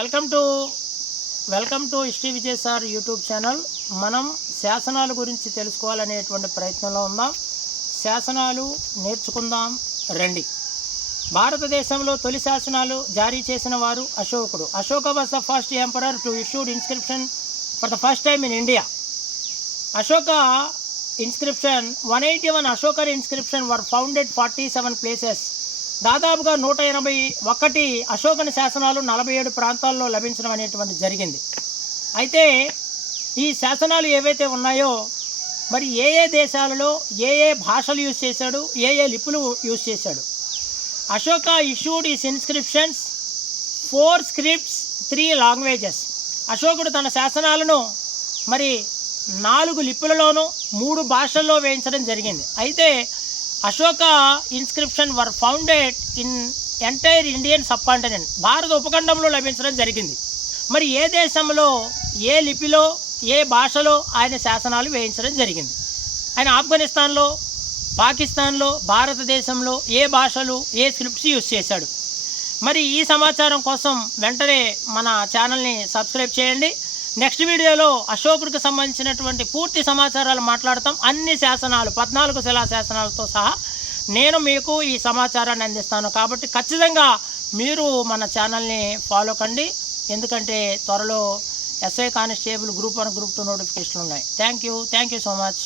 Welcome to history Vijay sir YouTube channel. మనం శాసనాల గురించి తెలుసుకోవాలనేటువంటి ప్రయత్నంలో ఉన్నాం. శాసనాలు నేర్చుకుందాం రండి. భారతదేశంలో తొలి శాసనాలు జారీ చేసిన వారు అశోకుడు. Ashoka was the first emperor to issued inscription for the first time in India. Ashoka inscription 181 Ashokan inscription were founded 47 places. దాదాపుగా 181 అశోకని శాసనాలు 47 ప్రాంతాల్లో లభించడం అనేటువంటి జరిగింది. అయితే ఈ శాసనాలు ఏవైతే ఉన్నాయో మరి ఏ దేశాలలో ఏ భాషలు యూజ్ చేశాడు, ఏ లిపులు యూజ్ చేశాడు. Ashoka issued is inscriptions 4 scripts 3 languages. అశోకుడు తన శాసనాలను మరి 4 లిపులలోనూ 3 భాషల్లో వేయించడం జరిగింది. అయితే Ashoka inscription were founded in entire Indian sub continent, భారత ఉపఖండంలో లభించడం జరిగింది. మరి ఏ దేశంలో ఏ లిపిలో ఏ భాషలో ఆయన శాసనాలు వేయించడం జరిగింది. ఆయన ఆఫ్ఘనిస్తాన్లో, పాకిస్తాన్లో, భారతదేశంలో ఏ భాషలు ఏ స్క్రిప్ట్స్ యూజ్ చేశాడు. మరి ఈ సమాచారం కోసం వెంటనే మన ఛానల్ని సబ్స్క్రైబ్ చేయండి. నెక్స్ట్ వీడియోలో అశోకుడికి సంబంధించినటువంటి పూర్తి సమాచారాలు మాట్లాడతాం. అన్ని శాసనాలు 14 శిలా శాసనాలతో సహా నేను మీకు ఈ సమాచారాన్ని అందిస్తాను. కాబట్టి ఖచ్చితంగా మీరు మన ఛానల్ని ఫాలో కండి. ఎందుకంటే త్వరలో ఎస్ఐ కానిస్టేబుల్ గ్రూప్ 1 గ్రూప్ 2 నోటిఫికేషన్లు ఉన్నాయి. Thank you so much.